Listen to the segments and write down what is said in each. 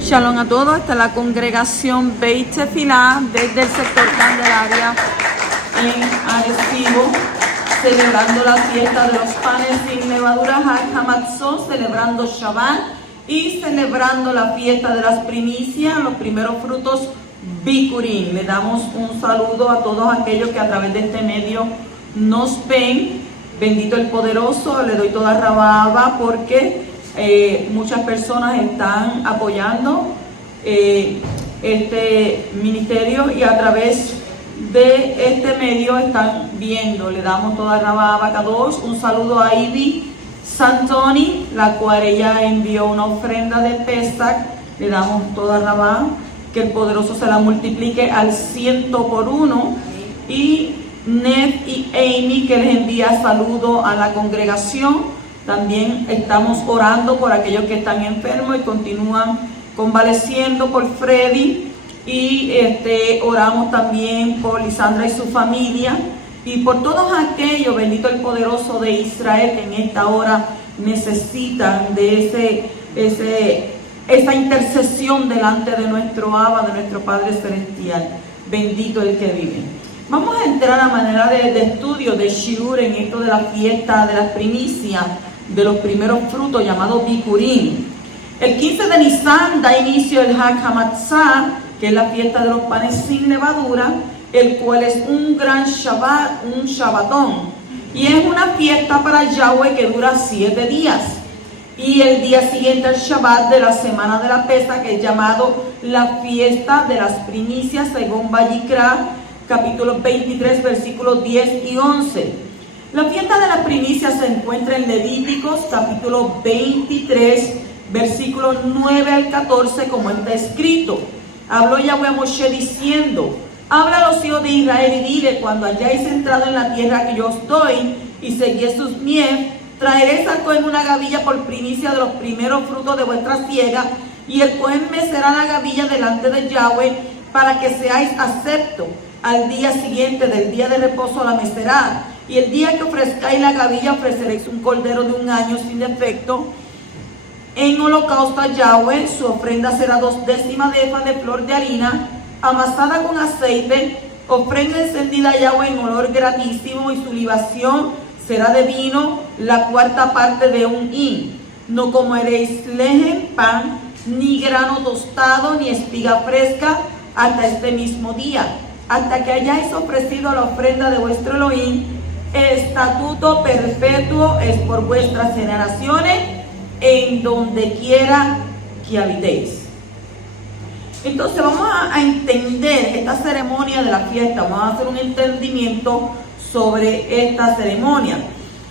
Shalom a todos, esta es la congregación Beit Tefilá desde el sector Candelaria en Arecibo, celebrando la fiesta de los panes sin levadura, Hag HaMatzot, celebrando Shabbat y celebrando la fiesta de las primicias, los primeros frutos Bikurim. Le damos un saludo a todos aquellos que a través de este medio nos ven. Bendito el Poderoso, le doy toda rababa porque muchas personas están apoyando este ministerio y a través de este medio están viendo. Le damos toda rababa Kadosh. Un saludo a Ivy Santoni, la cual ella envió una ofrenda de Pesach. Le damos toda rababa, que el Poderoso se la multiplique al 100 por 1. Y Ned y Amy, que les envía saludo a la congregación. También estamos orando por aquellos que están enfermos y continúan convaleciendo, por Freddy, y oramos también por Lisandra y su familia y por todos aquellos, bendito el Poderoso de Israel, que en esta hora necesitan de esa intercesión delante de nuestro Abba, de nuestro Padre Celestial. Bendito el que vive. Vamos a entrar a manera de estudio de Shiur en esto de la fiesta de las primicias, de los primeros frutos, llamado Bikurim. El 15 de Nisan da inicio el Hag HaMatzah, que es la fiesta de los panes sin levadura, el cual es un gran Shabbat, un Shabbatón. Y es una fiesta para Yahweh que dura 7 días. Y el día siguiente al Shabbat de la semana de la Pesach, que es llamado la fiesta de las primicias, según Vayikra, capítulo 23, versículos 10 y 11. La fiesta de las primicias se encuentra en Levíticos, capítulo 23, versículos 9 al 14, como está escrito. Habló Yahweh a Moshe diciendo: habla a los hijos de Israel y dile, cuando hayáis entrado en la tierra que yo os doy, y seguís sus mies, traeréis al cohen una gavilla por primicia de los primeros frutos de vuestra siega, y el cohen mecerá la gavilla delante de Yahweh, para que seáis aceptos. Al día siguiente del día de reposo la mecerá. Y el día que ofrezcáis la gavilla, ofreceréis un cordero de 1 año sin defecto. En holocausto a Yahweh, su ofrenda será 2/10 de efa de flor de harina, amasada con aceite, ofrenda encendida a Yahweh en olor gratísimo, y su libación será de vino, la 4ª parte de 1 hin. No comeréis lejem, pan, ni grano tostado, ni espiga fresca, hasta este mismo día, hasta que hayáis ofrecido la ofrenda de vuestro Elohim. Estatuto perpetuo es por vuestras generaciones, en donde quiera que habitéis. Entonces vamos a entender esta ceremonia de la fiesta. Vamos a hacer un entendimiento sobre esta ceremonia.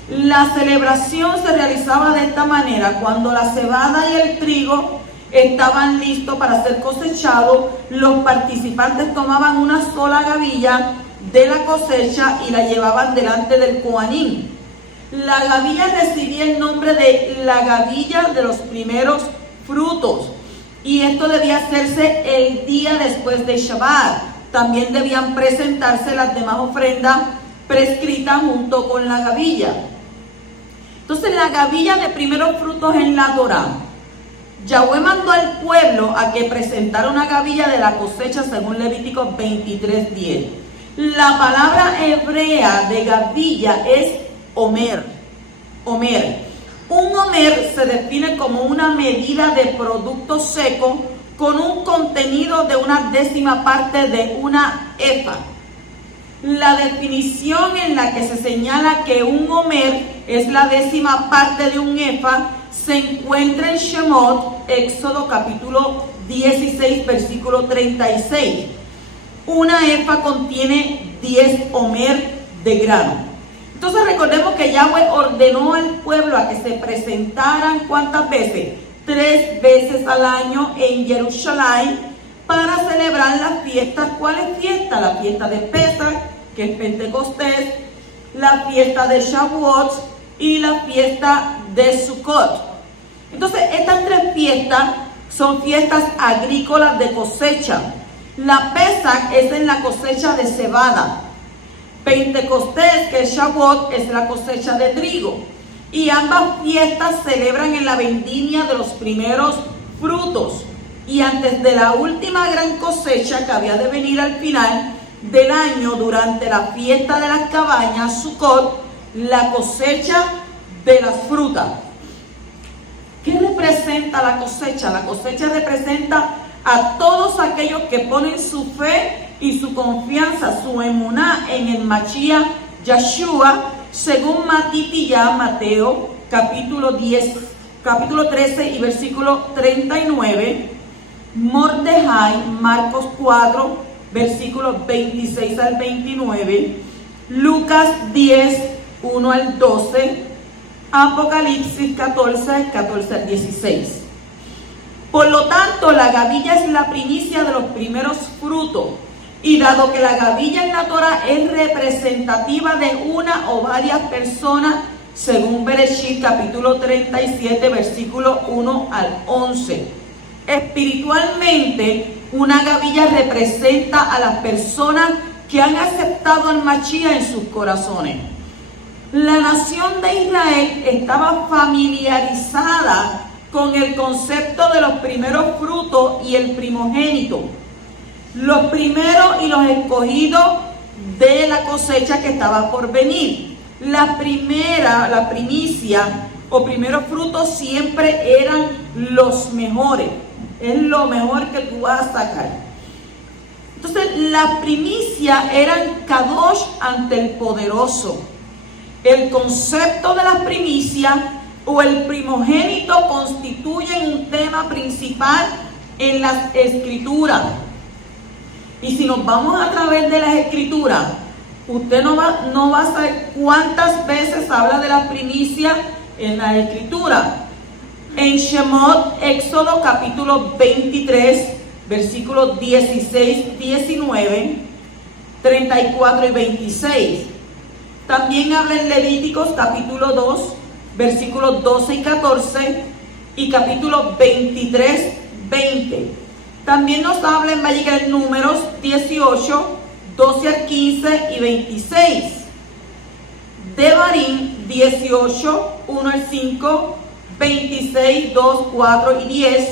La celebración se realizaba de esta manera: cuando la cebada y el trigo estaban listos para ser cosechados, los participantes tomaban una sola gavilla de la cosecha y la llevaban delante del Coanín. La gavilla recibía el nombre de la gavilla de los primeros frutos, y esto debía hacerse el día después de Shabbat. También debían presentarse las demás ofrendas prescritas junto con la gavilla. Entonces, la gavilla de primeros frutos en la Torá, Yahweh mandó al pueblo a que presentara una gavilla de la cosecha según Levíticos 23:10. La palabra hebrea de gavilla es omer. Un omer se define como una medida de producto seco con un contenido de 1/10 parte de una efa. La definición en la que se señala que un omer es la 10ª parte de un efa se encuentra en Shemot, Éxodo capítulo 16, versículo 36. Una efa contiene 10 omer de grano. Entonces recordemos que Yahweh ordenó al pueblo a que se presentaran, ¿cuántas veces? 3 veces al año en Jerusalén para celebrar las fiestas. ¿Cuáles fiestas? La fiesta de Pesach, que es Pentecostés, la fiesta de Shavuot y la fiesta de Sukkot. Entonces, estas 3 fiestas son fiestas agrícolas de cosecha. La Pesach es en la cosecha de cebada. Pentecostés, que es Shavuot, es la cosecha de trigo. Y ambas fiestas celebran en la vendimia de los primeros frutos. Y antes de la última gran cosecha que había de venir al final del año, durante la fiesta de las cabañas, Sukkot, la cosecha de las frutas. ¿Qué representa la cosecha? La cosecha representa a todos aquellos que ponen su fe y su confianza, su emuná en el Mashiach Yeshua, según Mateo, capítulo 13 y versículo 39, Mordejai, Marcos 4, versículos 26 al 29, Lucas 10, 1 al 12, Apocalipsis 14, 14 al 16. Por lo tanto, la gavilla es la primicia de los primeros frutos. Y dado que la gavilla en la Torah es representativa de una o varias personas, según Bereshit capítulo 37, versículo 1 al 11. Espiritualmente, una gavilla representa a las personas que han aceptado al Mashiach en sus corazones. La nación de Israel estaba familiarizada con el concepto de los primeros frutos y el primogénito. Los primeros y los escogidos de la cosecha que estaba por venir. La primicia o primeros frutos siempre eran los mejores. Es lo mejor que tú vas a sacar. Entonces, las primicias eran kadosh ante el poderoso. El concepto de las primicias o el primogénito constituyen un tema principal en las escrituras. Y si nos vamos a través de las escrituras, usted no va a saber cuántas veces habla de las primicias en las escrituras. En Shemot, Éxodo capítulo 23, versículos 16, 19, 34 y 26. También habla en Levíticos capítulo 2, versículos 12 y 14 y capítulo 23, 20. También nos habla en Números 18, 12 al 15 y 26. Devarim 18, 1 al 5, 26, 2, 4 y 10.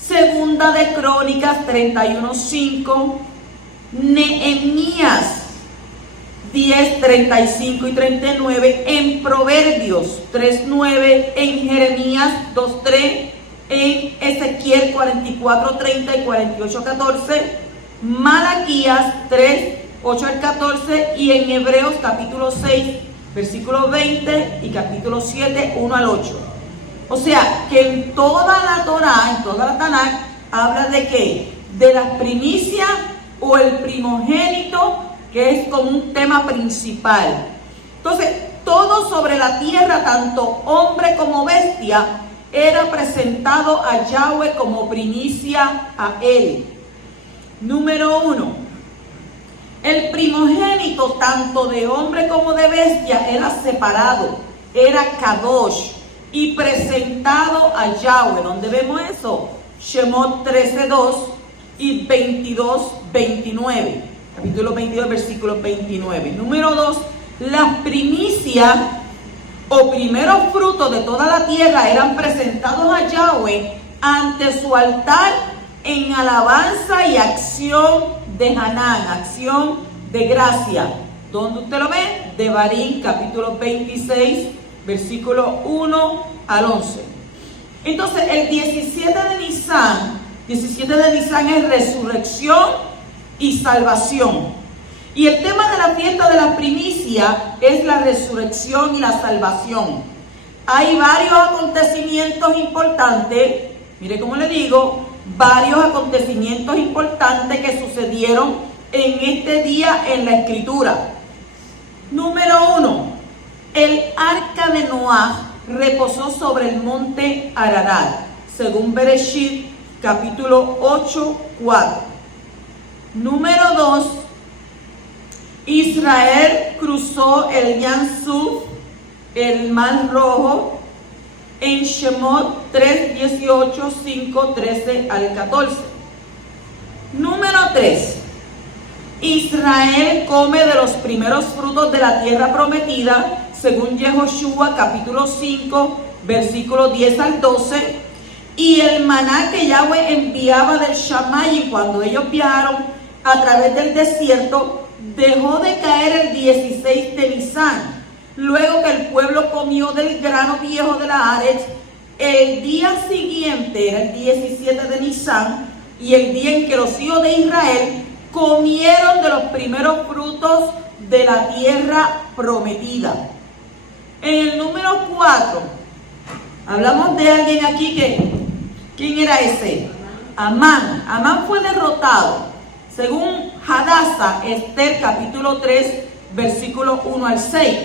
Segunda de Crónicas 31, 5. Nehemías 10, 35 y 39. En Proverbios 3, 9. En Jeremías 2, 3. En Ezequiel 44, 30 y 48, 14, Malaquías 3, 8 al 14 y en Hebreos capítulo 6, versículo 20 y capítulo 7, 1 al 8. O sea, que en toda la Torah, en toda la Tanakh, habla de ¿qué? De las primicias o el primogénito, que es como un tema principal. Entonces, todo sobre la tierra, tanto hombre como bestia, era presentado a Yahweh como primicia a él. Número 1. El primogénito, tanto de hombre como de bestia, era separado, era kadosh y presentado a Yahweh. ¿Dónde vemos eso? Shemot 13:2 y 22:29. Capítulo 22, versículo 29. Número 2. Las primicias o primeros frutos de toda la tierra eran presentados a Yahweh ante su altar en alabanza y acción de Hanán, acción de gracia. ¿Dónde usted lo ve? Devarim, capítulo 26, versículo 1 al 11. Entonces, el 17 de Nisan es resurrección y salvación. Y el tema de la fiesta de la primicia es la resurrección y la salvación. Hay varios acontecimientos importantes, mire cómo le digo, varios acontecimientos importantes que sucedieron en este día en la escritura. Número 1, el arca de Noah reposó sobre el monte Ararat, según Bereshit, capítulo 8, 4. Número 2, Israel cruzó el Yam-Suf, el Mar Rojo, en Shemot 3, 18, 5, 13 al 14. Número 3. Israel come de los primeros frutos de la tierra prometida, según Yehoshua capítulo 5, versículos 10 al 12. Y el maná que Yahweh enviaba del Shammai cuando ellos viajaron a través del desierto, dejó de caer el 16 de Nisan. Luego que el pueblo comió del grano viejo de la Aretz, el día siguiente era el 17 de Nisan, y el día en que los hijos de Israel comieron de los primeros frutos de la tierra prometida. En el número 4, hablamos de alguien aquí que, ¿quién era ese? Amán. Amán fue derrotado, según Hadassah, Esther capítulo 3, versículos 1 al 6.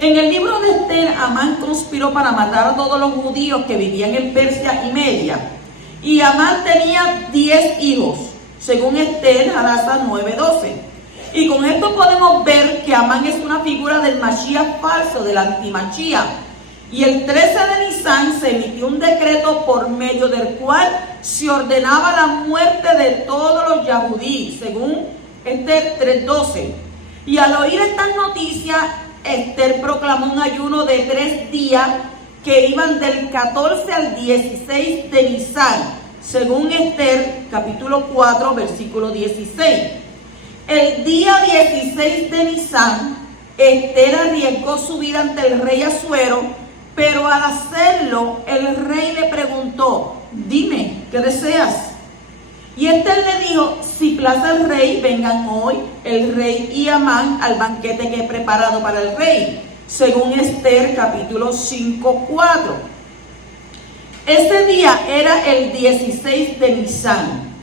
En el libro de Esther, Amán conspiró para matar a todos los judíos que vivían en Persia y Media. Y Amán tenía 10 hijos, según Esther, Hadassah 9:12. Y con esto podemos ver que Amán es una figura del Mashiach falso, del anti-Mashiach. Y el 13 de Nisan se emitió un decreto por medio del cual se ordenaba la muerte de todos los yahudí, según Esther 3:12. Y al oír estas noticias, Esther proclamó un ayuno de 3 días que iban del 14 al 16 de Nisan, según Esther capítulo 4, versículo 16. El día 16 de Nisan, Esther arriesgó su vida ante el rey Asuero, pero al hacerlo, el rey le preguntó: dime, ¿qué deseas? Y Esther le dijo: si plaza el rey, vengan hoy el rey y Amán al banquete que he preparado para el rey, según Esther capítulo 5, 4. Ese día era el 16 de Nisan.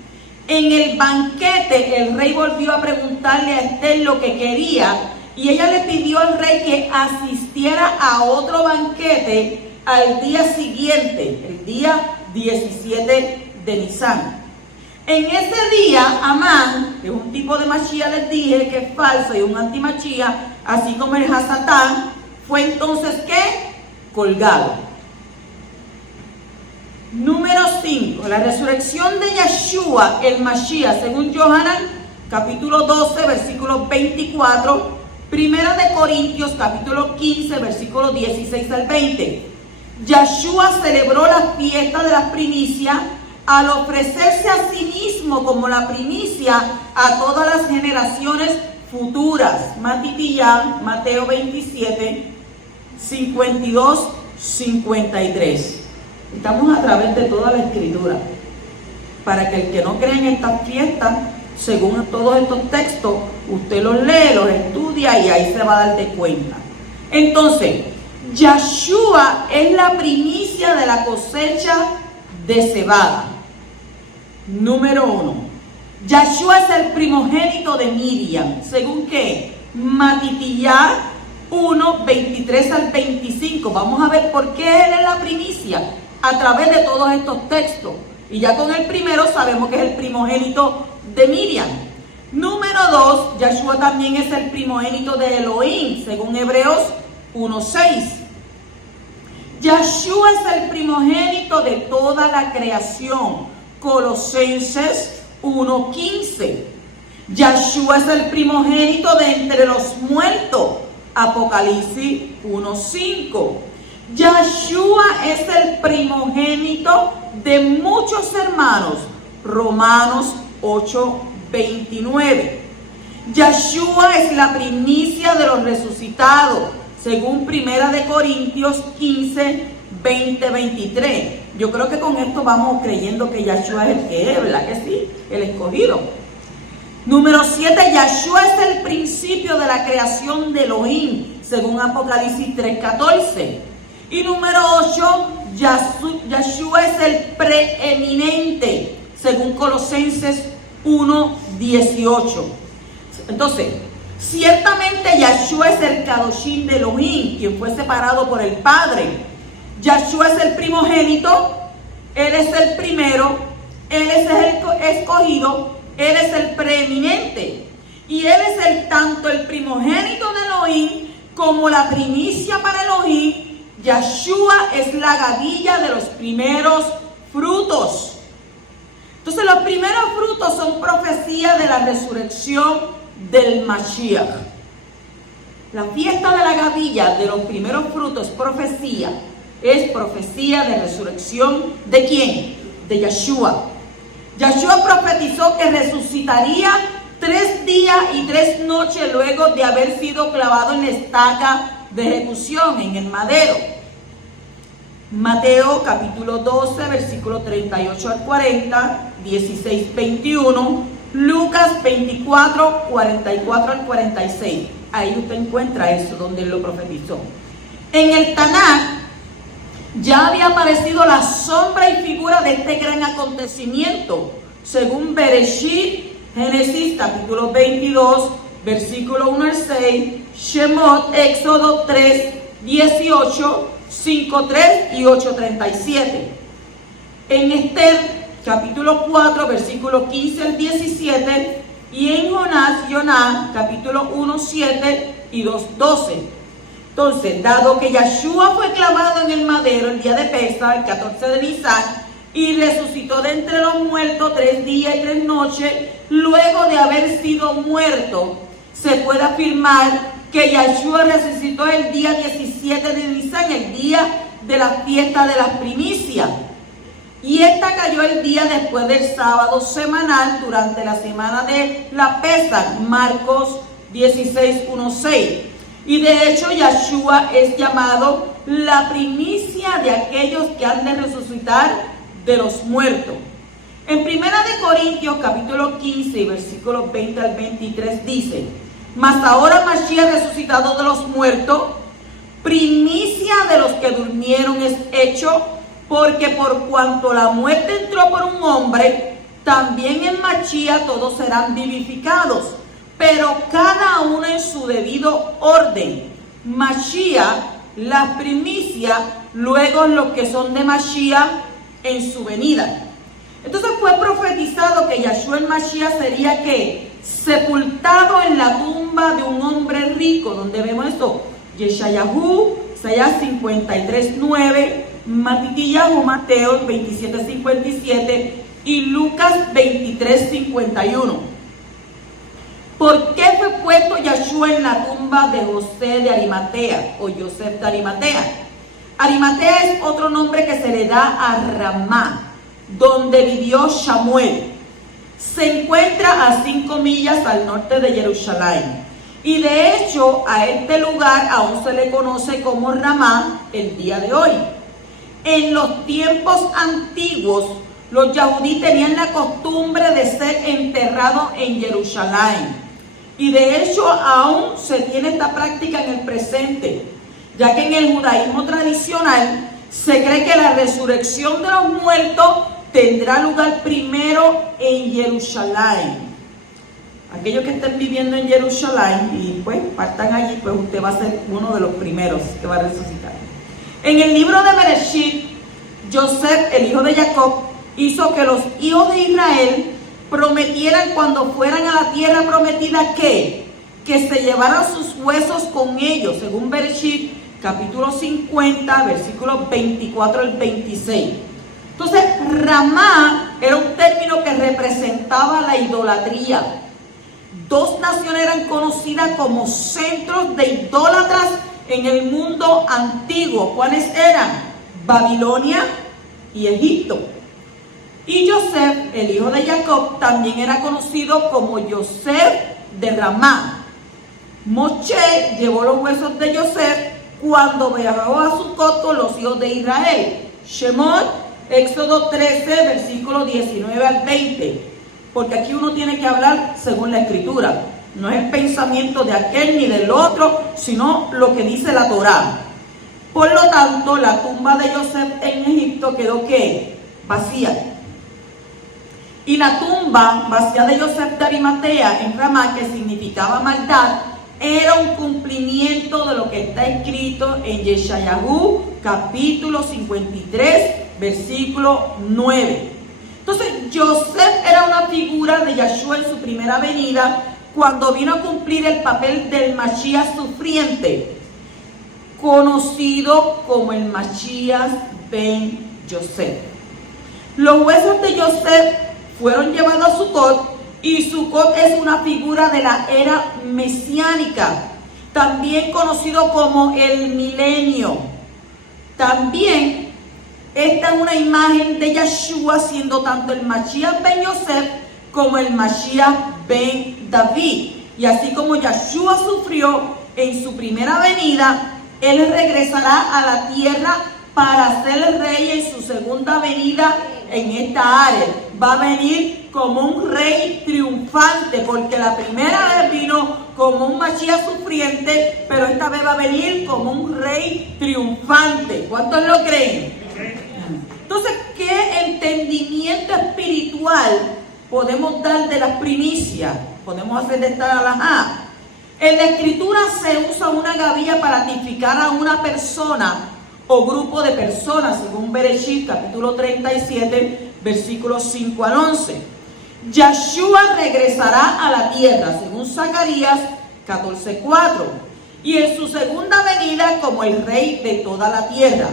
En el banquete el rey volvió a preguntarle a Esther lo que quería, y ella le pidió al rey que asistiera a otro banquete al día siguiente, el día 17 de Nisan. En ese día, Amán, que es un tipo de Mashiach, les dije que es falso y un anti-Mashiach, así como el Hasatán, fue entonces ¿qué? Colgado. Número 5, la resurrección de Yeshua, el Mashiach, según Yohanan, capítulo 12, versículos 24, Primera de Corintios, capítulo 15, versículos 16 al 20. Yeshua celebró la fiesta de las primicias al ofrecerse a sí mismo como la primicia a todas las generaciones futuras. Matitiyah, Mateo 27, 52, 53. Estamos a través de toda la escritura, para que el que no cree en estas fiestas, según todos estos textos, usted los lee, los estudia y ahí se va a dar de cuenta. Entonces, Yeshua es la primicia de la cosecha de cebada. Número 1. Yeshua es el primogénito de Miriam. ¿Según qué? Matitiyah 1, 23 al 25. Vamos a ver por qué él es la primicia a través de todos estos textos. Y ya con el primero sabemos que es el primogénito de Miriam. Número 2. Yeshua también es el primogénito de Elohim, según Hebreos 1:6. Yeshua es el primogénito de toda la creación. Colosenses 1:15. Yeshua es el primogénito de entre los muertos. Apocalipsis 1:5. Yeshua es el primogénito de muchos hermanos. Romanos 8:29. Yeshua es la primicia de los resucitados, según Primera de Corintios 15, 20, 23. Yo creo que con esto vamos creyendo que Yeshua es el que es, ¿verdad que sí? El escogido. Número 7, Yeshua es el principio de la creación de Elohim, según Apocalipsis 3:14. Y número 8, Yeshua es el preeminente, según Colosenses 1:18. Entonces, ciertamente Yeshua es el Kadoshim de Elohim, quien fue separado por el Padre. Yeshua es el primogénito, Él es el primero, Él es el escogido, Él es el preeminente. Y Él es tanto el primogénito de Elohim como la primicia para Elohim. Yeshua es la gavilla de los primeros frutos. Entonces los primeros frutos son profecía de la resurrección del Mashiach. La fiesta de la gavilla de los primeros frutos es profecía de resurrección ¿de quién? De Yeshua. Yeshua profetizó que resucitaría 3 días y 3 noches luego de haber sido clavado en la estaca de ejecución, en el madero. Mateo capítulo 12, versículo 38 al 40, 16, 21, Lucas 24, 44 al 46. Ahí usted encuentra eso, donde él lo profetizó. En el Tanaj ya había aparecido la sombra y figura de este gran acontecimiento, según Bereshit, Génesis capítulo 22, versículo 1 al 6, Shemot, Éxodo 3, 18, 5, 3 y 8, 37. En Esther, capítulo 4, versículo 15 al 17, y en Jonás, capítulo 1, 7 y 2, 12. Entonces, dado que Yeshua fue clavado en el madero el día de Pesach, el 14 de Nisan, y resucitó de entre los muertos 3 días y 3 noches, luego de haber sido muerto, se puede afirmar que Yeshua resucitó el día 17 de Nisan, el día de la fiesta de las primicias. Y esta cayó el día después del sábado semanal durante la semana de la Pesach, Marcos 16, 1, 6. Y de hecho Yeshua es llamado la primicia de aquellos que han de resucitar de los muertos. En 1 de Corintios capítulo 15 versículos 20 al 23 dice: mas ahora Mashiach resucitado de los muertos, primicia de los que durmieron es hecho, porque por cuanto la muerte entró por un hombre, también en Mashiach todos serán vivificados, pero cada uno en su debido orden. Mashiach, las primicias, luego los que son de Mashiach en su venida. Entonces fue profetizado que Yeshua el Mashiach sería ¿qué? Sepultado en la tumba de un hombre rico, donde vemos esto, Yeshayahu, Isaías 53, 9, Matitiyahu, Mateo 27, 57 y Lucas 23, 51. ¿Por qué fue puesto Yeshua en la tumba de José de Arimatea o Yosef de Arimatea? Arimatea es otro nombre que se le da a Ramá, donde vivió Samuel. Se encuentra a 5 millas al norte de Jerusalén. Y de hecho, a este lugar aún se le conoce como Ramá el día de hoy. En los tiempos antiguos, los yahudí tenían la costumbre de ser enterrados en Jerusalén. Y de hecho, aún se tiene esta práctica en el presente, ya que en el judaísmo tradicional se cree que la resurrección de los muertos tendrá lugar primero en Jerusalén. Aquellos que estén viviendo en Jerusalén y pues partan allí, pues usted va a ser uno de los primeros que va a resucitar. En el libro de Bereshit, Joseph, el hijo de Jacob, hizo que los hijos de Israel prometieran cuando fueran a la tierra prometida que se llevaran sus huesos con ellos, según Bereshit, capítulo 50, versículos 24 al 26. Entonces, Ramá era un término que representaba la idolatría. 2 naciones eran conocidas como centros de idólatras en el mundo antiguo. ¿Cuáles eran? Babilonia y Egipto. Y Joseph, el hijo de Jacob, también era conocido como Joseph de Ramá. Moshe llevó los huesos de Joseph cuando viajó a Sucot con los hijos de Israel. Shemot, Éxodo 13, versículos 19 al 20. Porque aquí uno tiene que hablar según la escritura. No es el pensamiento de aquel ni del otro, sino lo que dice la Torá. Por lo tanto, la tumba de Joseph en Egipto quedó ¿qué? Vacía. Y la tumba vacía de Joseph de Arimatea en Ramá, que significaba maldad, era un cumplimiento de lo que está escrito en Yeshayahu, capítulo 53, versículo 9. Entonces, Joseph era una figura de Yeshua en su primera venida, cuando vino a cumplir el papel del Mashiach sufriente, conocido como el Mashiach ben Yosef. Los huesos de Joseph fueron llevados a Sucot, y Sucot es una figura de la era mesiánica, también conocido como el milenio. También esta es una imagen de Yeshua siendo tanto el Mashiach ben Yosef como el Mashiach ben David. Y así como Yeshua sufrió en su primera venida, Él regresará a la tierra para ser el rey en su segunda venida en esta área. Va a venir como un rey triunfante, porque la primera vez vino como un Mashiach sufriente, pero esta vez va a venir como un rey triunfante. ¿Cuántos lo creen? Entonces, ¿qué entendimiento espiritual podemos dar de las primicias? Podemos hacer de esta alajá. En la escritura se usa una gavilla para tipificar a una persona o grupo de personas, según Bereshit, capítulo 37, versículos 5 al 11. Yeshua regresará a la tierra, según Zacarías 14:4, y en su segunda venida como el rey de toda la tierra.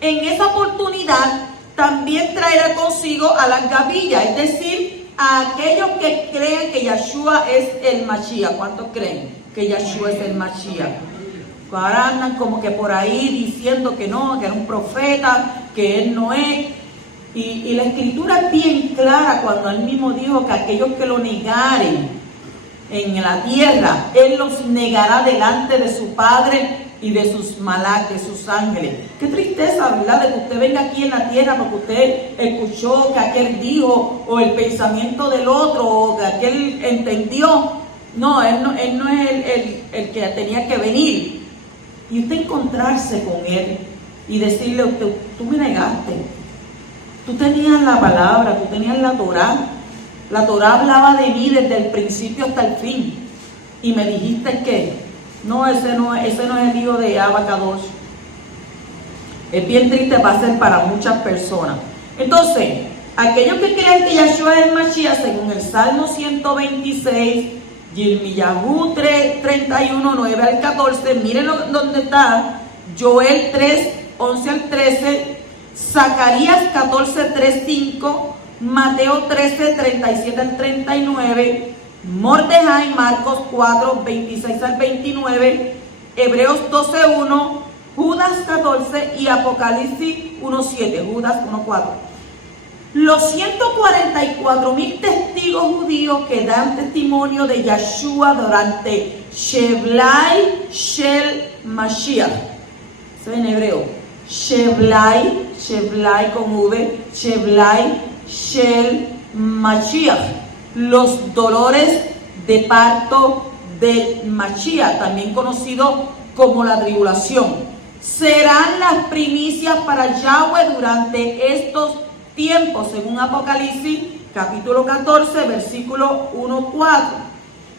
En esa oportunidad también traerá consigo a las gavillas, es decir, a aquellos que crean que Yeshua es el Mashiach. ¿Cuántos creen que Yeshua es el Mashiach? Ahora andan como que por ahí diciendo que no, que era un profeta, que él no es. Y la escritura es bien clara cuando él mismo dijo que aquellos que lo negaren en la tierra, él los negará delante de su Padre y de sus malak, de sus ángeles. Qué tristeza, ¿verdad? De que usted venga aquí en la tierra porque usted escuchó que aquel dijo, o el pensamiento del otro, o que aquel entendió. No, él no es el que tenía que venir. Y usted encontrarse con él y decirle, tú me negaste. Tú tenías la palabra, tú tenías la Torá. La Torá hablaba de mí desde el principio hasta el fin. Y me dijiste que no, ese no es el hijo de Abacadosh. Es bien triste, va a ser para muchas personas. Entonces, aquellos que creen que Yeshua es el Mashiach, según el Salmo 126, Yirmiyahu 31, 9 al 14, miren dónde está, Joel 3, 11 al 13, Zacarías 14, 3, 5, Mateo 13, 37 al 39, Mordejai, Marcos 4, 26 al 29, Hebreos 12, 1, Judas 14 y Apocalipsis 1, 7, Judas 1, 4. Los 144,000 testigos judíos que dan testimonio de Yeshua durante Sheblai Shel Mashiach. Eso en hebreo. Sheblai con V, Sheblai Shel Mashiach. Los dolores de parto del Mashiach, también conocido como la tribulación. Serán las primicias para Yahweh durante estos tiempos, según Apocalipsis capítulo 14, versículo 1-4.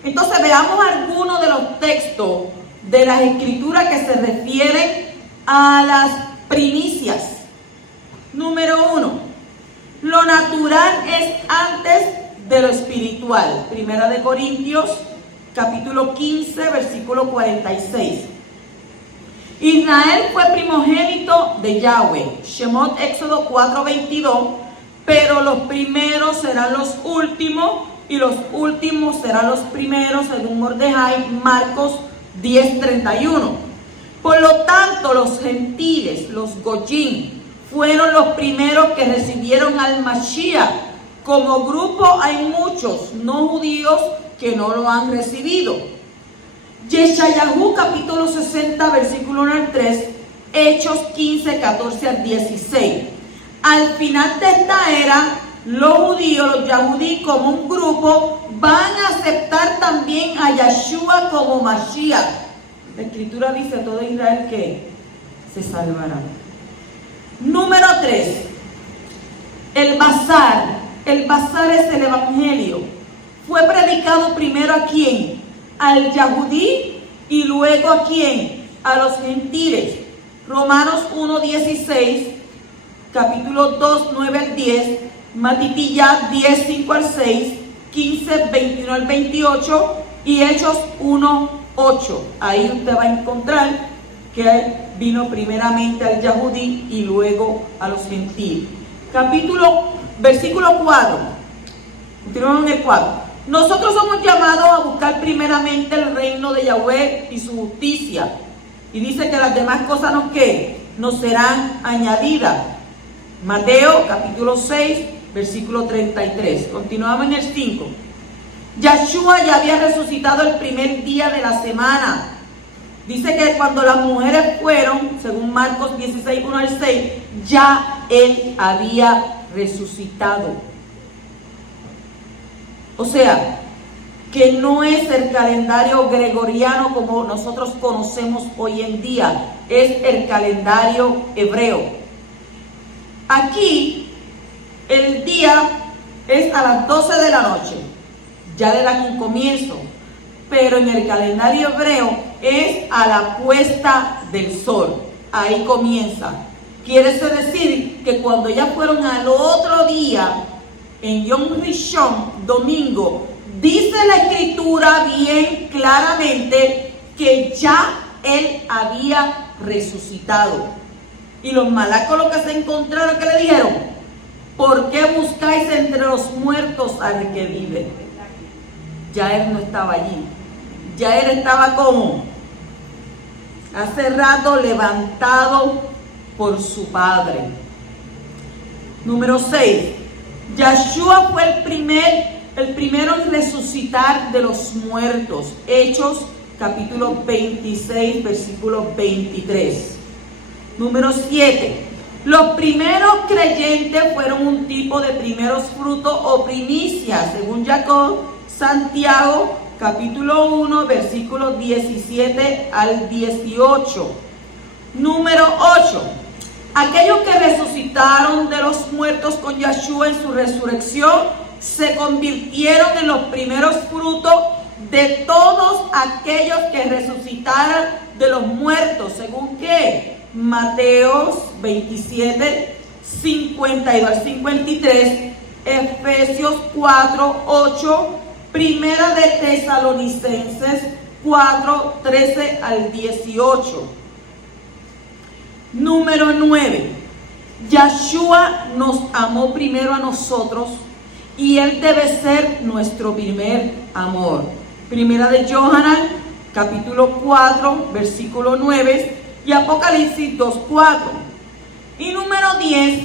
Entonces veamos algunos de los textos de las escrituras que se refieren a las primicias. Número 1, lo natural es antes de lo espiritual. Primera de Corintios capítulo 15, versículo 46. Israel fue primogénito de Yahweh. Shemot, Éxodo 4:22. Pero los primeros serán los últimos y los últimos serán los primeros, según Mordejai, Marcos 10:31. Por lo tanto, los gentiles, los goyim, fueron los primeros que recibieron al Mashiach. Como grupo hay muchos no judíos que no lo han recibido. Yeshayahu capítulo 60, versículo 1 al 3, Hechos 15, 14 al 16. Al final de esta era, los judíos, los yahudí, como un grupo, van a aceptar también a Yeshua como Mashiach. La escritura dice a todo Israel que se salvará. Número 3, el Bazar. El Bazar es el Evangelio. Fue predicado primero a quién? Al Yahudí y luego a quién? A los gentiles. Romanos 1:16, capítulo 2, 9 al 10, Matitiyah 10, 5 al 6, 15, 21 al 28 y Hechos 1, 8. Ahí usted va a encontrar que vino primeramente al Yahudí y luego a los gentiles. Versículo 4. Continuamos en el 4. Nosotros somos llamados a buscar primeramente el reino de Yahweh y su justicia. Y dice que las demás cosas nos serán añadidas. Mateo capítulo 6, versículo 33. Continuamos en el 5. Yahshua ya había resucitado el primer día de la semana. Dice que cuando las mujeres fueron, según Marcos 16, 1 al 6, ya Él había resucitado. O sea, que no es el calendario gregoriano como nosotros conocemos hoy en día, es el calendario hebreo. Aquí, el día es a las 12 de la noche, ya le dan un comienzo, pero en el calendario hebreo es a la puesta del sol, ahí comienza. Quiere decir que cuando ya fueron al otro día, en Yom Rishon, domingo, dice la escritura bien claramente que ya Él había resucitado. Y los malacos lo que se encontraron, que le dijeron: ¿por qué buscáis entre los muertos al que vive? Ya Él no estaba allí. Ya Él estaba como hace rato levantado por su Padre. Número 6. Yahshua fue el primero en resucitar de los muertos. Hechos capítulo 26, versículo 23. Número 7. Los primeros creyentes fueron un tipo de primeros frutos o primicias, según Jacob, Santiago, capítulo 1, versículos 17 al 18. Número 8. Aquellos que resucitaron de los muertos con Yahshua en su resurrección se convirtieron en los primeros frutos de todos aquellos que resucitaran de los muertos. ¿Según qué? Mateo 27, 52 al 53, Efesios 4, 8, Primera de Tesalonicenses 4, 13 al 18. Número 9. Yahshua nos amó primero a nosotros y Él debe ser nuestro primer amor. Primera de Yohanan, capítulo 4, versículo 9 y Apocalipsis 2, 4. Y número 10.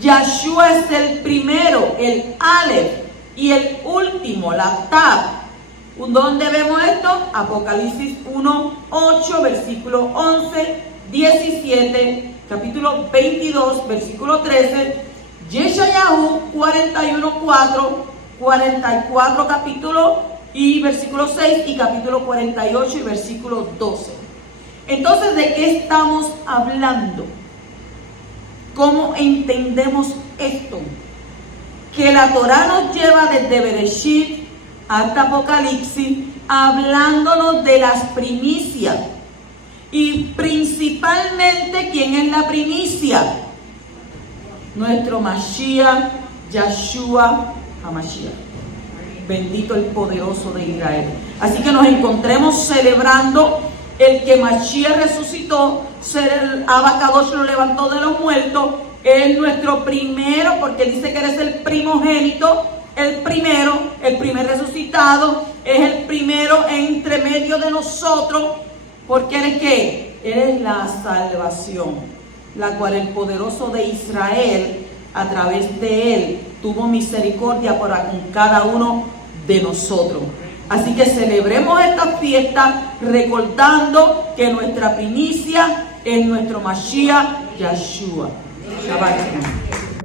Yahshua es el primero, el Aleph, y el último, la Tab. ¿Dónde vemos esto? Apocalipsis 1, 8, versículo 11, 17, capítulo 22, versículo 13, Yeshayahu 41, 4, 44 capítulo y versículo 6 y capítulo 48 y versículo 12. Entonces, ¿de qué estamos hablando? ¿Cómo entendemos esto? Que la Torah nos lleva desde Bereshit hasta Apocalipsis hablándonos de las primicias. Y principalmente, ¿quién es la primicia? Nuestro Mashiach, Yahshua HaMashiach. Bendito el poderoso de Israel. Así que nos encontremos celebrando el que Mashiach resucitó, Abacadosh lo levantó de los muertos. Es nuestro primero, porque dice que eres el primogénito, el primer resucitado, es el primero entre medio de nosotros. Porque eres ¿qué? Eres la salvación, la cual el poderoso de Israel, a través de Él, tuvo misericordia para con cada uno de nosotros. Así que celebremos esta fiesta recordando que nuestra primicia es nuestro Mashiach Yahshua. Shabbat Shalom.